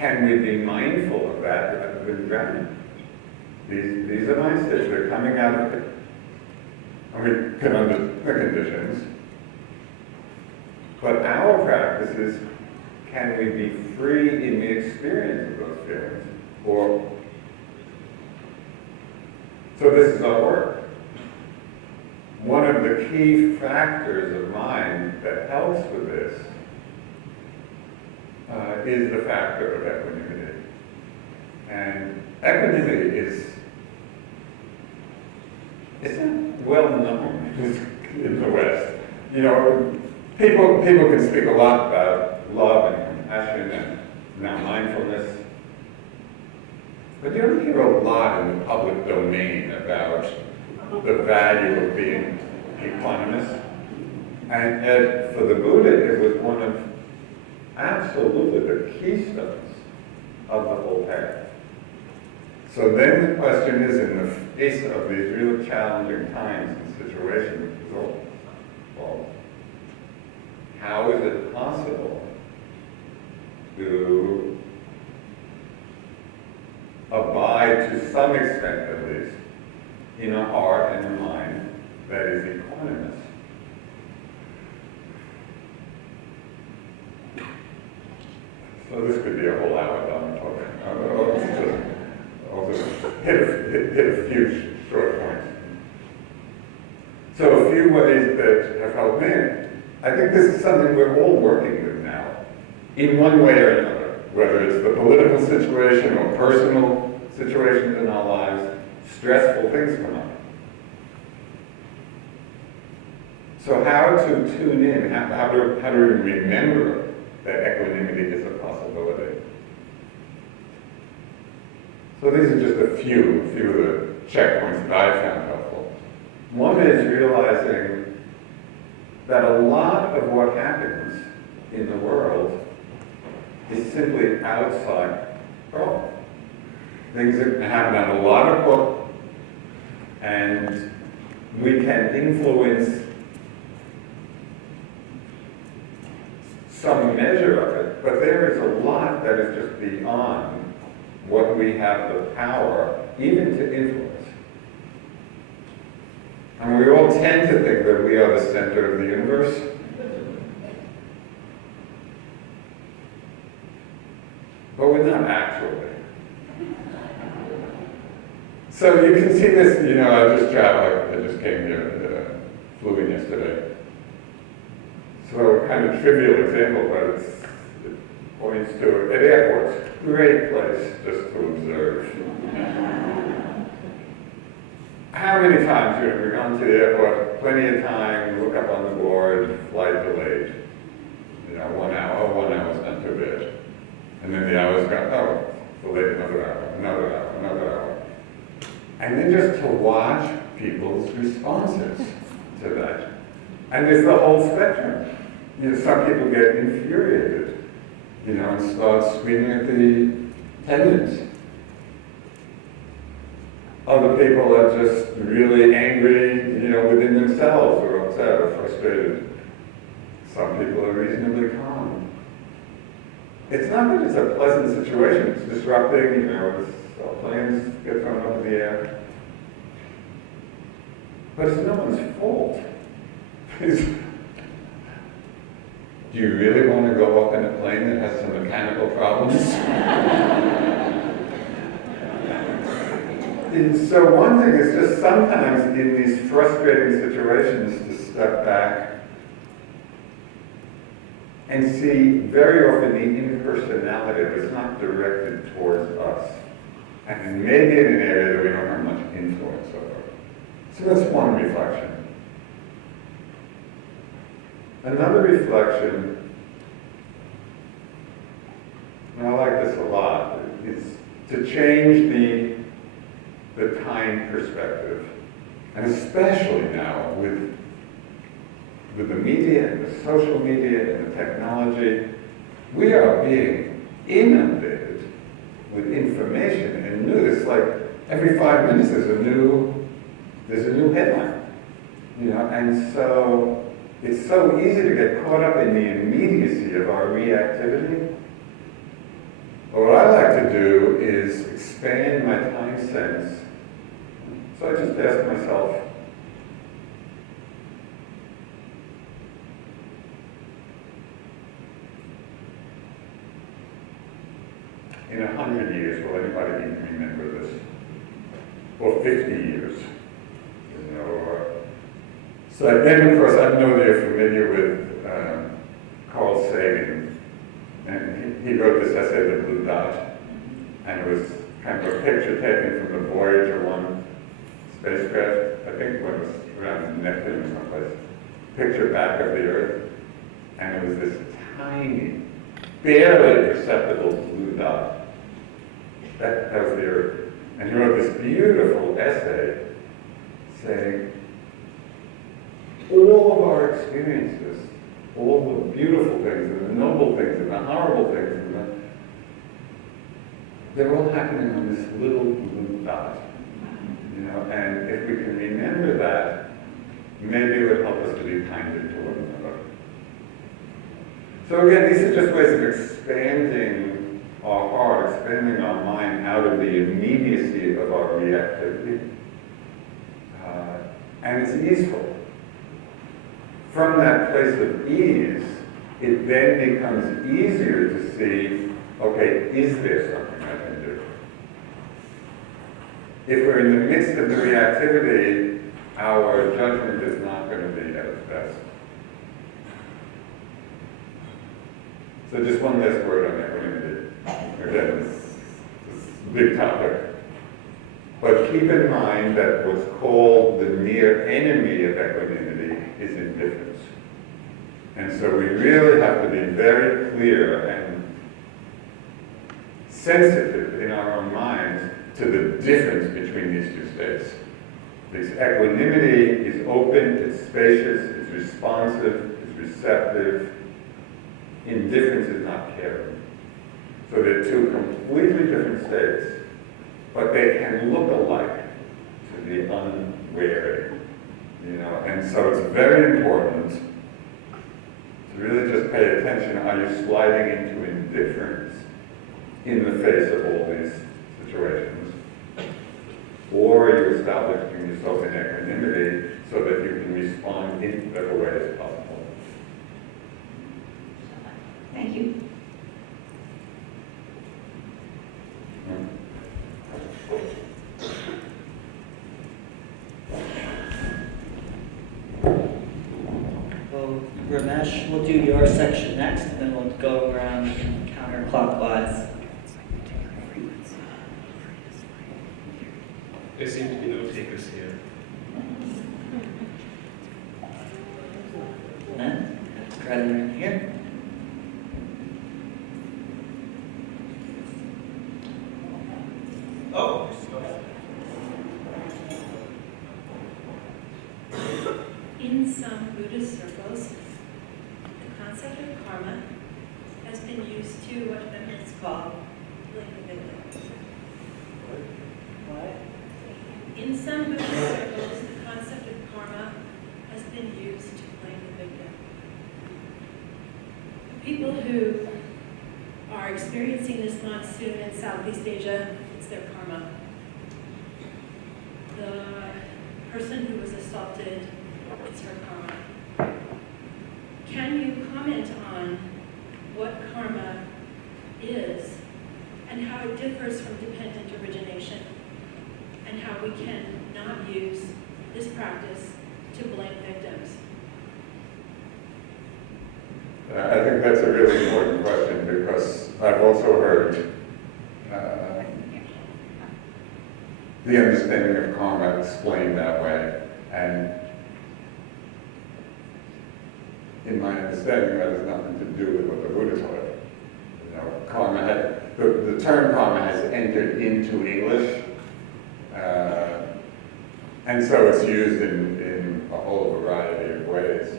can we be mindful of that with drowning? These are mind states. They're coming out of it. And we can understand the conditions. But our practice is, can we be free in the experience of those feelings? Or, so this is our work. One of the key factors of mind that helps with this is the factor of equanimity. And equanimity it's not well known in the West. You know, people can speak a lot about love and compassion and now mindfulness, but you don't hear a lot in the public domain about the value of being equanimous. And yet, for the Buddha, it was one of absolutely the keystones of the whole path. So then the question is, in the face of these really challenging times and situations, well, how is it possible to abide, to some extent at least, in a heart and a mind that is equanimous? So this could be a whole hour-long talk. I'll just hit a few short points. So a few ways that have helped me. I think this is something we're all working with now, in one way or another, whether it's the political situation or personal situations in our lives, stressful things come up. So how to tune in, how to remember that equanimity is a possibility. So these are just a few of the checkpoints that I found helpful. One is realizing that a lot of what happens in the world is simply outside control. Things that happen on a lot of books, and we can influence some measure of it, but there is a lot that is just beyond what we have the power even to influence. And we all tend to think that we are the center of the universe. But we're not actually. So you can see this, you know, I just came here, flew in yesterday. So kind of trivial example, but it points to, at airports, great place just to observe. How many times, you know, we've gone to the airport, plenty of time, look up on the board, flight delayed. You know, 1 hour, 1 hour's not too bad. And then the hour's gone, oh, delayed another hour, another hour, another hour. And then just to watch people's responses to that. And there's the whole spectrum. You know, some people get infuriated, you know, and start screaming at the attendants. Other people are just really angry, you know, within themselves, or upset or frustrated. Some people are reasonably calm. It's not that it's a pleasant situation. It's disrupting, you know, planes get thrown up in the air. But it's no one's fault. Do you really want to go up in a plane that has some mechanical problems? And so one thing is just sometimes in these frustrating situations to step back and see very often the impersonality that's not directed towards us. And maybe in an area that we don't have much influence over. So that's one reflection. Another reflection, and I like this a lot, is to change the time perspective. And especially now with the media and the social media and the technology, we are being inundated with information and news. It's like every 5 minutes there's a new headline. You know, and so it's so easy to get caught up in the immediacy of our reactivity. But what to do is expand my time sense. So I just ask myself, in 100 years, will anybody even remember this? Or 50 years? You know, so then, of course, I know that you're familiar with Carl Sagan, and he wrote this essay, The Blue Dot, and it was kind of a picture taken from the Voyager 1 spacecraft, I think when it was around Neptune or someplace, picture back of the Earth, and it was this tiny, barely perceptible blue dot. That was the Earth. And he wrote this beautiful essay saying, all of our experiences, all the beautiful things and the noble things and the horrible things, they're all happening on this little blue dot. You know, and if we can remember that, maybe it would help us to be kinder to one another. So again, these are just ways of expanding our heart, expanding our mind out of the immediacy of our reactivity. And it's easeful. From that place of ease, it then becomes easier to see, okay, is there something I can do? If we're in the midst of the reactivity, our judgment is not going to be at its best. So just one last word on equanimity. Again, this is a big topic. But keep in mind that what's called the near enemy of equanimity is indifference. And so we really have to be very clear and sensitive in our own minds to the difference between these two states. This equanimity is open, it's spacious, it's responsive, it's receptive. Indifference is not caring. So they're two completely different states, but they can look alike to the unwary. You know, and so it's very important to really just pay attention. Are you sliding into indifference in the face of all these situations? Or are you establishing yourself in equanimity so that you can respond in whatever way as possible? Thank you. Well, Ramesh, we'll do your section next, and then we'll go around counterclockwise. There seem to be no takers here. And then, rather in here. Oh. In some Buddhist circles, the concept of karma has been used to what feminists call blame the victim. What? In some Buddhist circles, the concept of karma has been used to blame the victim. People who are experiencing this monsoon in Southeast Asia, it's their karma. The person who was assaulted, it's her karma. Can you comment on what karma is and how it differs from dependent origination and how we can not use this practice to blame victims? I think that's a really important question because I've also heard the understanding of karma explained that way. And in my understanding, that has nothing to do with what the Buddha taught. You know, karma had, the term karma has entered into English, and so it's used in a whole variety of ways.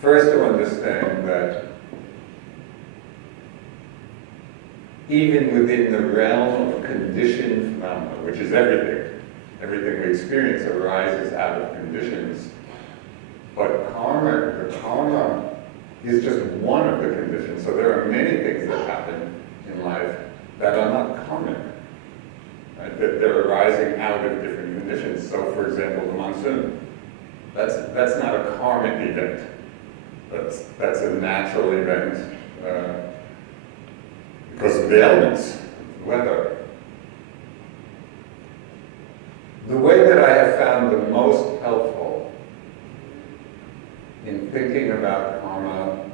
First, to understand that even within the realm of conditioned phenomena, which is everything we experience arises out of conditions. But the karma is just one of the conditions. So there are many things that happen in life that that are not karmic. Right? That they're arising out of different conditions. So, for example, the monsoon. That's not a karmic event. That's a natural event because of the elements, the weather. The way that I have found the most helpful in thinking about karma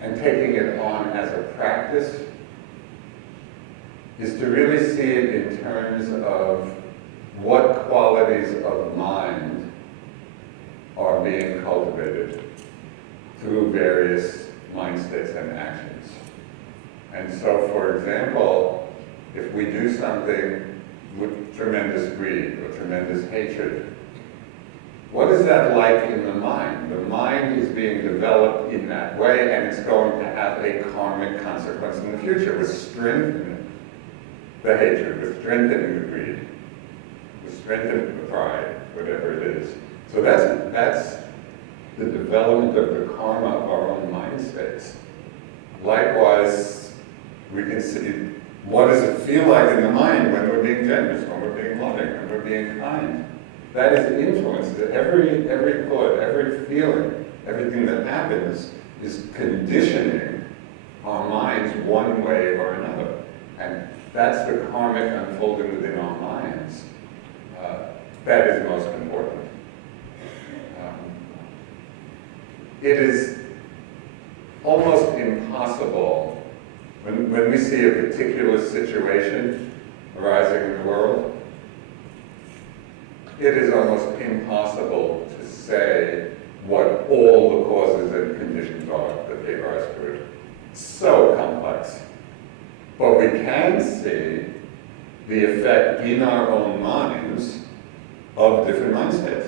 and taking it on as a practice is to really see it in terms of what qualities of mind are being cultivated through various mind states and actions. And so, for example, if we do something with tremendous greed or tremendous hatred, what is that like in the mind? The mind is being developed in that way, and it's going to have a karmic consequence in the future. We're strengthening the hatred, we're strengthening the greed, we're strengthening the pride, whatever it is. So that's the development of the karma of our own mind states. Likewise, we can see what does it feel like in the mind when we're being generous, when we're being loving, when we're being kind. That is influenced. Every thought, every feeling, everything that happens is conditioning our minds one way or another. And that's the karmic unfolding within our minds. That is most important. It is almost impossible when we see a particular situation arising in the world, it is almost impossible to say what all the causes and conditions are that gave rise to it. It's so complex. But we can see the effect in our own minds of different mind states.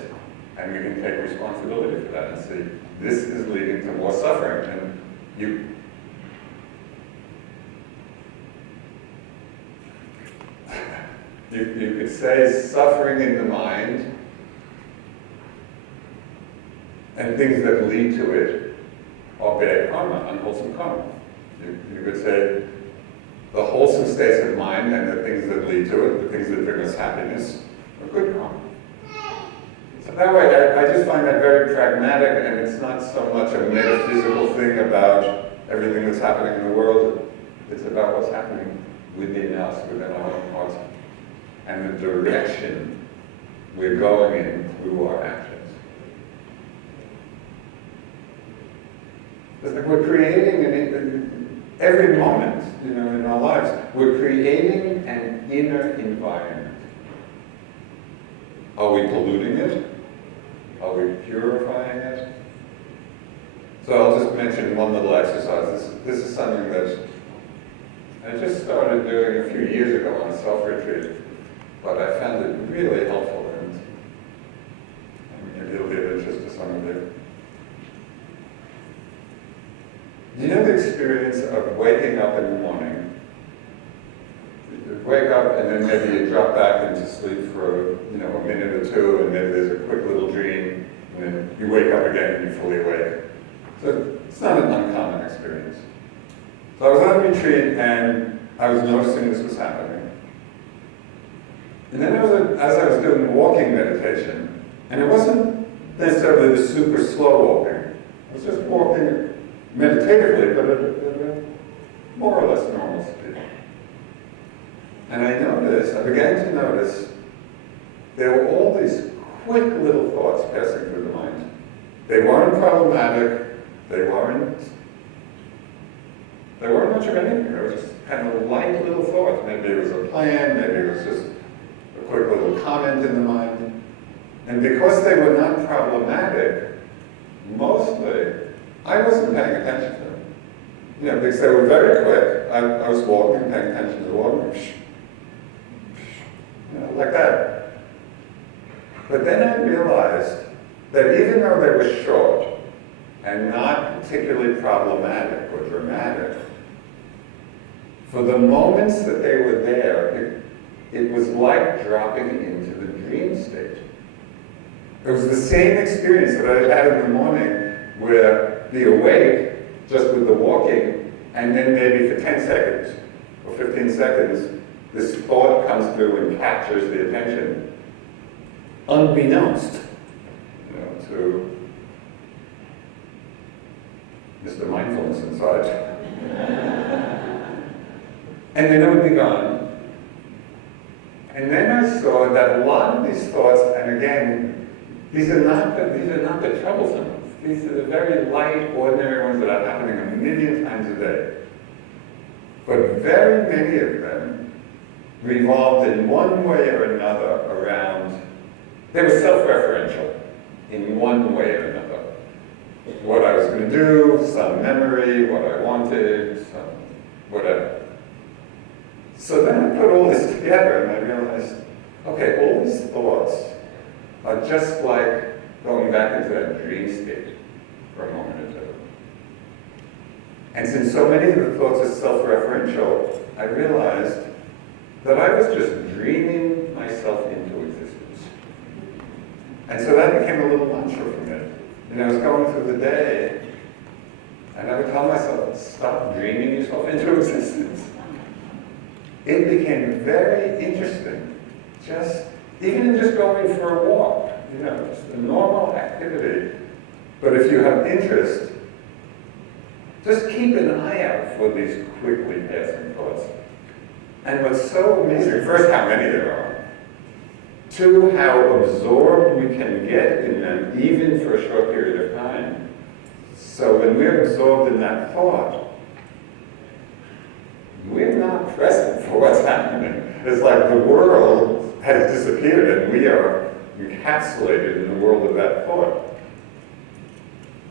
And we can take responsibility for that and see this is leading to more suffering. And you could say suffering in the mind and things that lead to it are bad karma, unwholesome karma. You could say the wholesome states of mind and the things that lead to it, the things that bring us happiness, are good karma. So that way, I just find that very pragmatic, and it's not so much a metaphysical thing about everything that's happening in the world. It's about what's happening within us, within our own hearts, and the direction we're going in through our actions. It's like we're creating every moment, in our lives, we're creating an inner environment. Are we polluting it? Are we purifying it? So I'll just mention one little exercise. This is something that I just started doing a few years ago on a self-retreat, but I found it really helpful, and maybe it'll be of interest to some of you. Do you know the experience of waking up in the morning? You wake up and then maybe you drop back into sleep for a minute or two, and maybe there's a quick little dream, and then you wake up again and you're fully awake. So it's not an uncommon experience. So I was on a retreat and I was noticing this was happening. And then as I was doing walking meditation, and it wasn't necessarily the super slow walking, I was just walking meditatively, but at a more or less normal speed. And I began to notice there were all these quick little thoughts passing through the mind. They weren't problematic, they weren't much of anything. They were just kind of light little thoughts. Maybe it was a plan, maybe it was just a quick little comment in the mind. And because they were not problematic, mostly, I wasn't paying attention to them. Because they were very quick. I was walking, paying attention to the walking, like that. But then I realized that even though they were short and not particularly problematic or dramatic, for the moments that they were there, it was like dropping into the dream state. It was the same experience that I had in the morning where the awake, just with the walking, and then maybe for 10 seconds, for 15 seconds, this thought comes through and captures the attention, unbeknownst, to Mr. Mindfulness inside. And then it would be gone. And then I saw that a lot of these thoughts, and again, these are not the troublesome ones. These are the very light, ordinary ones that are happening a million times a day. But very many of them revolved in one way or another around, they were self-referential in one way or another. What I was going to do, some memory, what I wanted, some whatever. So then I put all this together and I realized, okay, all these thoughts are just like going back into that dream state for a moment or two. And since so many of the thoughts are self-referential, I realized that I was just dreaming myself into existence. And so that became a little mantra for me. I was going through the day, and I would tell myself, stop dreaming yourself into existence. It became very interesting, even in just going for a walk, just a normal activity. But if you have interest, just keep an eye out for these quickly passing thoughts. And what's so amazing, first, how many there are. Two, how absorbed we can get in them, even for a short period of time. So when we're absorbed in that thought, we're not present for what's happening. It's like the world has disappeared and we are encapsulated in the world of that thought.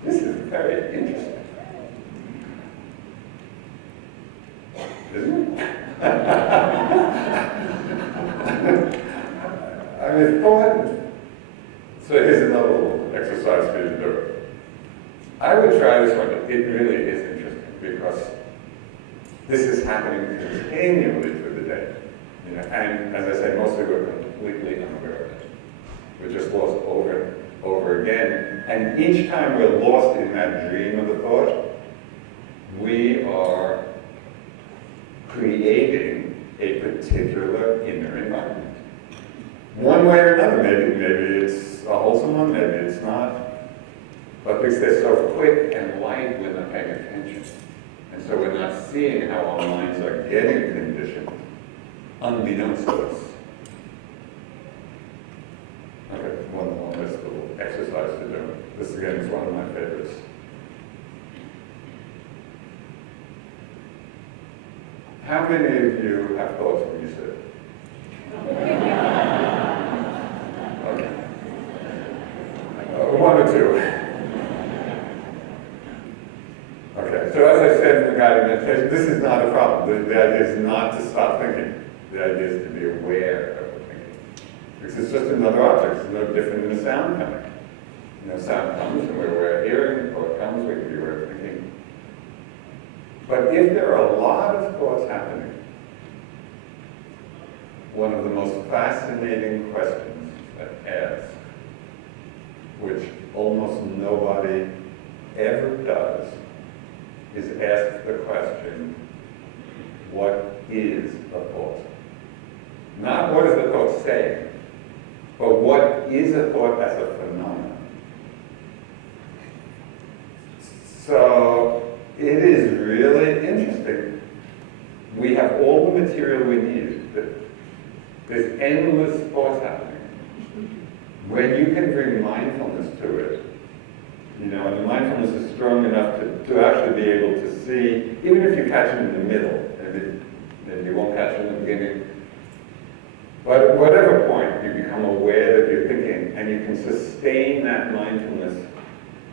This is very interesting. Isn't it? I mean, thought. So here's another little exercise for you to do. I would try this one. It really is interesting because this is happening continually through the day. And as I say, mostly we're completely unaware of it. We're just lost over and over again. And each time we're lost in that dream of the thought, we are creating a particular inner environment. One way or another, maybe it's a wholesome one, maybe it's not. But because they're so quick and light, we're not paying attention. And so we're not seeing how our minds are getting conditioned, unbeknownst to us. Okay, one last little exercise to do. This again is one of my favorites. How many of you have thoughts when you sit? Okay. One or two. Okay, so as I said in the guided meditation, this is not a problem. The idea is not to stop thinking. The idea is to be aware of the thinking. Because it's just another object. It's no different than a sound coming. Sound comes and we're aware of hearing, thought comes, we can be aware of thinking. But if there are a lot of thoughts happening, one of the most fascinating questions that asks, which almost nobody ever does, is ask the question, what is a thought? Not what is the thought saying, but what is a thought as a phenomenon? So it is really interesting. We have all the material we need. There's endless thoughts happening. When you can bring mindfulness to it, and the mindfulness is strong enough to actually be able to see, even if you catch it in the middle, maybe you won't catch it in the beginning, but at whatever point you become aware that you're thinking, and you can sustain that mindfulness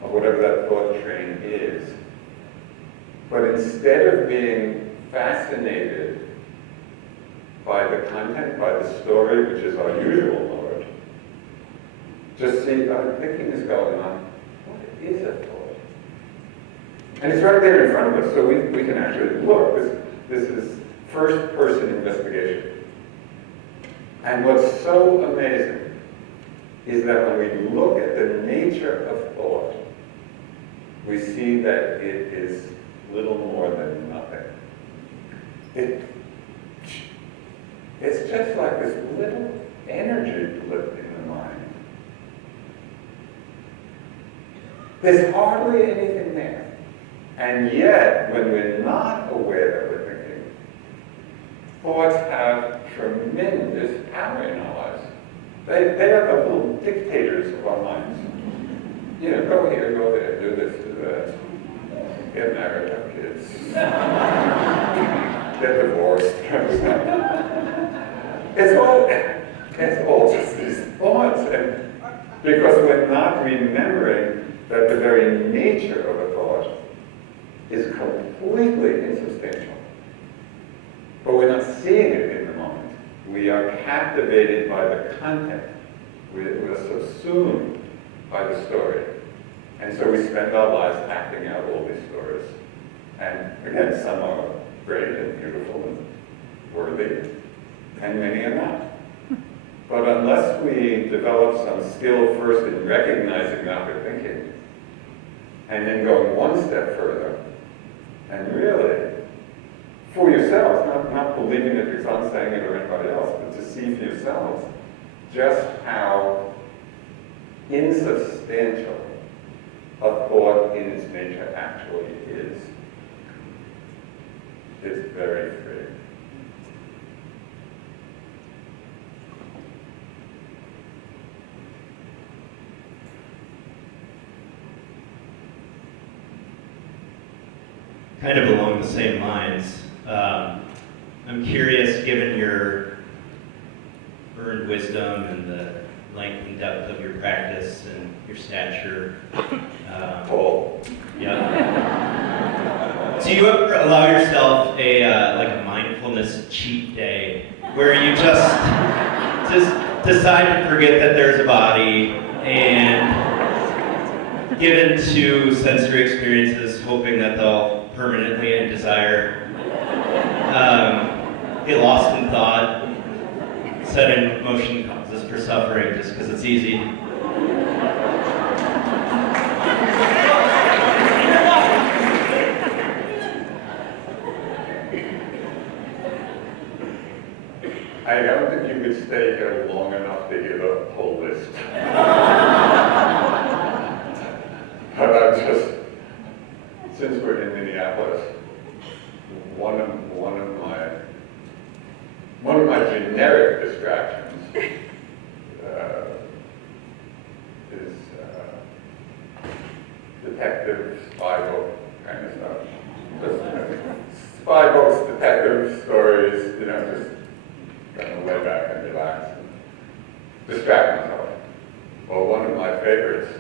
of whatever that thought train is. But instead of being fascinated by the content, by the story, which is our usual mode, just see, thinking is going on. What is a thought? And it's right there in front of us, so we can actually look. This is first-person investigation. And what's so amazing is that when we look at the nature of thought, we see that it is little more than nothing. It's just like this little energy blip in the mind. There's hardly anything there. And yet, when we're not aware that we're thinking, thoughts have tremendous power in our lives. They are the little dictators of our minds. You know, go here, go there, do this, do that. Get married, have kids. Get divorced. It's all just these thoughts. And because we're not remembering that the very nature of a thought is completely insubstantial. But we're not seeing it in the moment. We are captivated by the content. We're subsumed by the story. And so we spend our lives acting out all these stories. And again, some are great and beautiful and worthy, and many are not. But unless we develop some skill first in recognizing that we're thinking, and then going one step further, and really, for yourselves, not believing it because I'm saying it or anybody else, but to see for yourselves just how insubstantial a thought in its nature actually is. It's very free. Kind of along the same lines, I'm curious, given your earned wisdom and the length and depth of your practice and your stature. Paul. Yeah. Do you ever allow yourself like a mindfulness cheat day where you just decide to forget that there's a body and get into sensory experiences, hoping that they'll permanently end desire, get lost in thought, set in motion causes for suffering just because it's easy? I don't think you could stay here long enough to hear the whole list. But I'm just, since we're in Minneapolis, one of my generic distractions is detective, spy book kind of stuff. Just spy books, detective stories, just kind of lay back and relax and distract myself. Well, one of my favorites,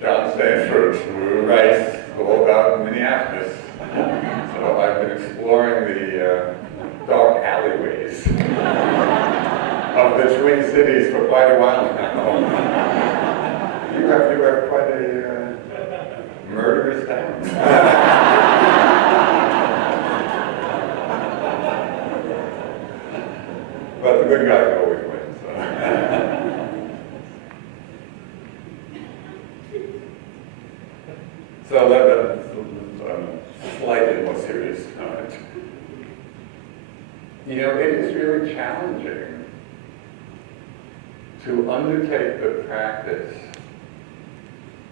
John Stanford, who writes all about Minneapolis. So I've been exploring the dark alleyways of the Twin Cities for quite a while now. You have quite a murderous town. But the good guys always win, so. So that's slightly more serious note. It is really challenging to undertake the practice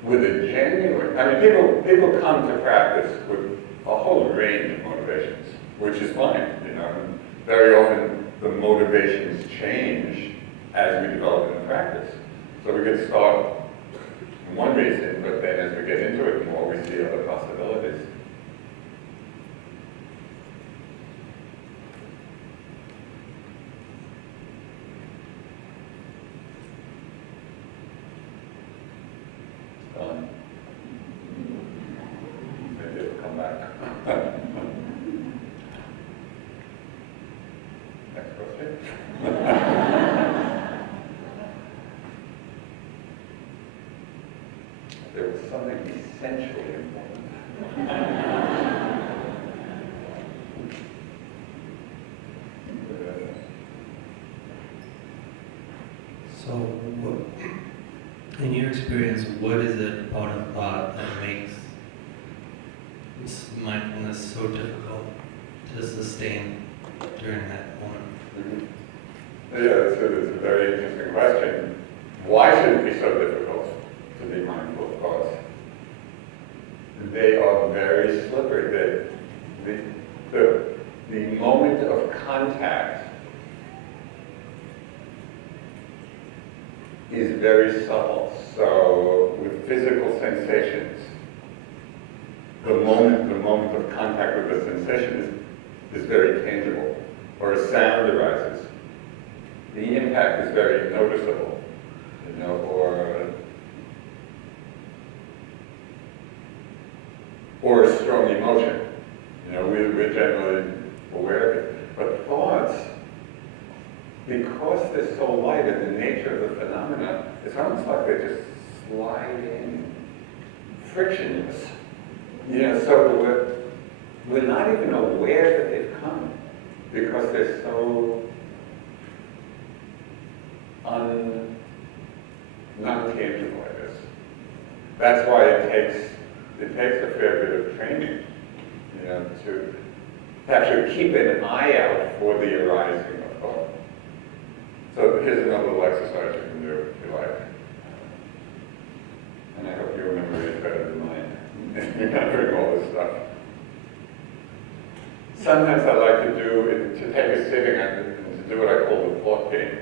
with a genuine, people come to practice with a whole range of motivations, which is fine, and very often the motivations change as we develop in the practice. So we could start from one reason, but then as we get into it more, we see other possibilities. Maybe it'll come back. Next question. There was something essentially important. So, in your experience, what is it about a thought that makes mindfulness so difficult to sustain during that moment? Mhm. Yeah, it's a very interesting question. Why should it be so difficult to be mindful of thoughts? They are very slippery. The moment of contact is very subtle. So with physical sensations, the moment of contact with the sensation is very tangible. Or a sound arises. The impact is very noticeable, you know, or a strong emotion. You know, we're generally aware of it. But thoughts, because they're so light in the nature of the phenomena, it's almost like they just slide in, frictionless. You know, so we're not even aware that they've come because they're so non-tangible, I guess. That's why it takes a fair bit of training, you know, to actually keep an eye out for the arising of thought. So here's another little exercise you can do if you like. And I hope your memory is better than mine. You're not doing all this stuff. Sometimes I like to take a sitting and to do what I call the thought game.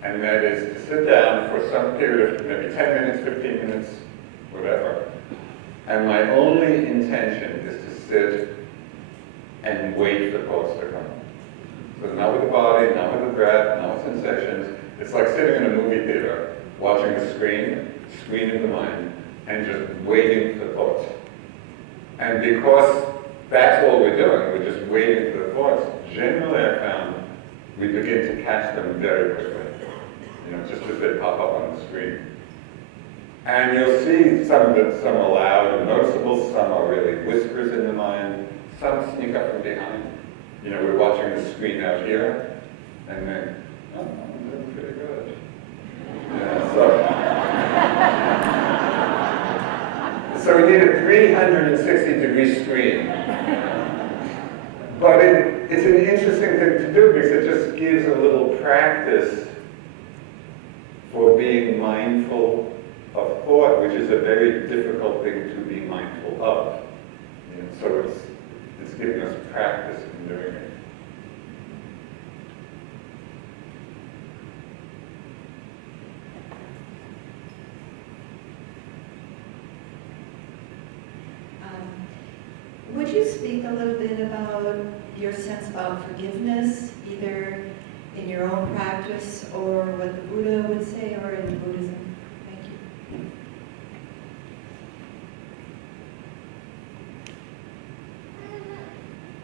And that is to sit down for some period of maybe 10 minutes, 15 minutes, whatever. And my only intention is to sit and wait for thoughts to come. So not with the body, not with the breath, not with sensations. It's like sitting in a movie theater, watching the screen of the mind, and just waiting for thoughts. And because that's all we're doing, we're just waiting for the thoughts, generally I found we begin to catch them very quickly. You know, just as they pop up on the screen. And you'll see some are loud and noticeable, some are really whispers in the mind, some sneak up from behind. You know, we're watching the screen out here, and then, oh, I'm doing pretty good. Yeah, so we need a 360-degree screen. But it's an interesting thing to do because it just gives a little practice for being mindful of thought, which is a very difficult thing to be mindful of. You know, so it's giving us practice in doing it. Would you speak a little bit about your sense of forgiveness, either in your own practice or what the Buddha would say, or in Buddhism? Thank you.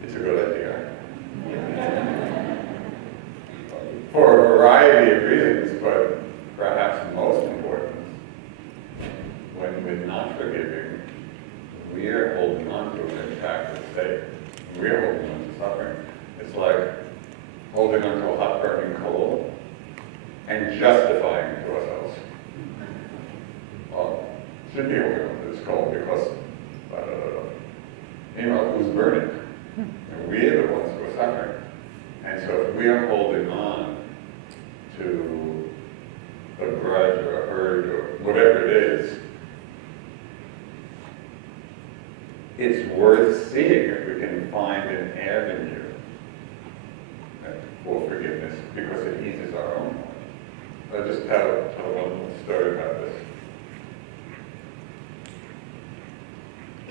It's a good idea. For a variety of reasons, but perhaps most important, when we're not forgiving, we're holding on to an attractive state. We're holding on to suffering. It's like holding on to a hot burning coal and justifying it to ourselves. Well, should be holding on to this coal because, you know, who's burning? And we're the ones who are suffering. And so if we are holding on to a grudge or a hurt or whatever it is, it's worth seeing if we can find an avenue for forgiveness because it eases our own mind. I'll just tell one little story about this.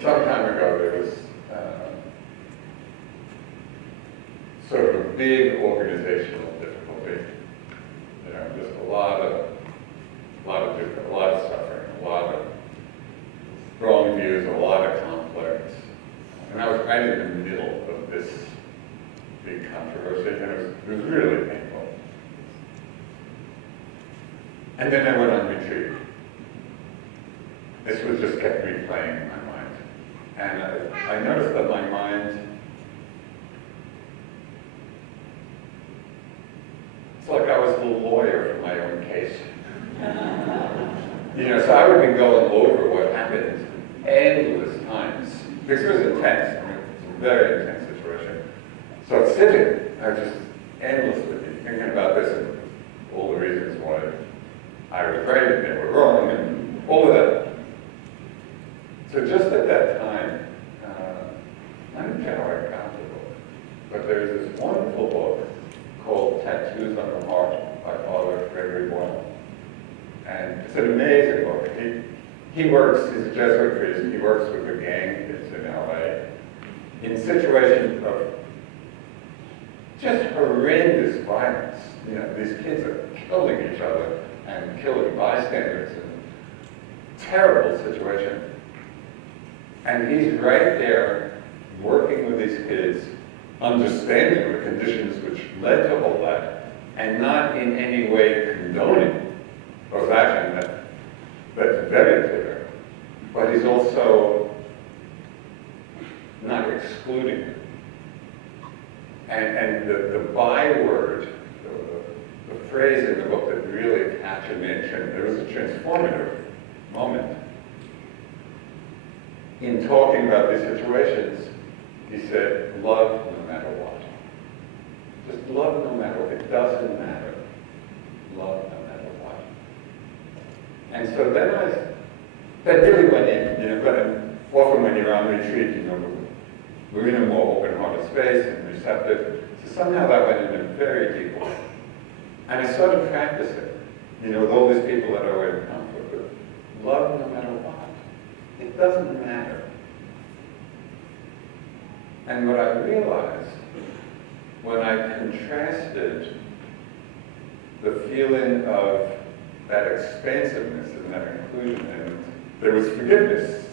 Some time ago there was sort of a big organizational difficulty. You know, just a lot of suffering, a lot of strong views, a lot of conflict. And I was right in the middle of this big controversy, and it was really painful. And then I went on retreat. This was just kept replaying in my mind. And I noticed that my mind, it's like I was the lawyer for my own case. You know, so I would be going over what happened endless times. Because it was intense. I mean, it's a very intense situation. So I'm sitting, I was just endlessly this and all the reasons why I was right and they were wrong and all of that. So just at that time, I don't know how I got the book, but there's this wonderful book called Tattoos on the Heart by Father Gregory Boyle. And it's an amazing book. He works, he's a Jesuit priest, he works with a gang kids in LA in situations of just horrendous violence. You know, these kids are killing each other and killing bystanders and terrible situation. And he's right there working with these kids, understanding the conditions which led to all that, and not in any way condoning those actions. That's very clear. But he's also not excluding it. And the byword, the phrase in the book that really captured my attention, there was a transformative moment. In talking about these situations, he said, love no matter what. Just love no matter what. It doesn't matter. Love no matter what. And so then that really went in, you know, but often when you're on retreat, you know, we're in a more open-hearted space and receptive. So somehow that went in a very deep way. And I started practicing, you know, with all these people that I were in conflict with. Love no matter what. It doesn't matter. And what I realized when I contrasted the feeling of that expansiveness and that inclusion, and there was forgiveness.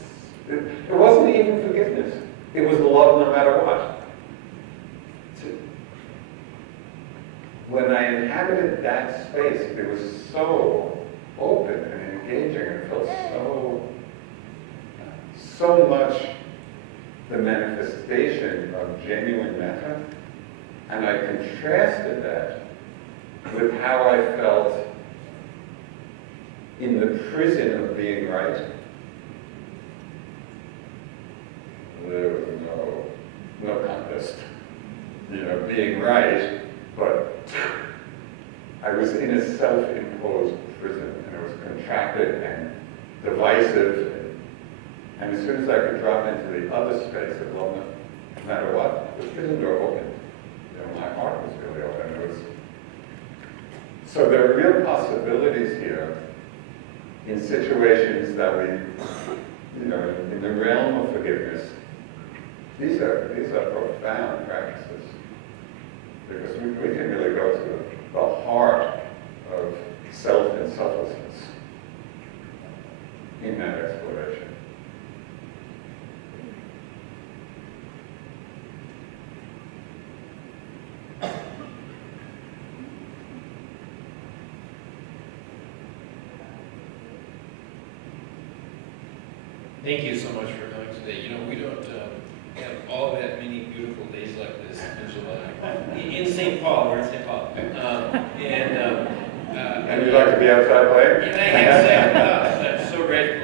It wasn't even forgiveness. It was love no matter what. When I inhabited that space, it was so open and engaging. It felt so much the manifestation of genuine metta. And I contrasted that with how I felt in the prison of being right. There was no contest, you know, being right, but I was in a self-imposed prison, and it was contracted and divisive. And as soon as I could drop into the other space of love, no matter what, the prison door opened. You know, my heart was really open. So there are real possibilities here in situations that we, you know, in the realm of forgiveness. These are profound practices, because we can really go to the heart of self and selflessness in that exploration. Thank you so much for coming today. You know, we don't have all that many beautiful days like this in July. In St. Paul, we're in St. Paul. And you'd like to be outside playing? And I have to say, I'm so grateful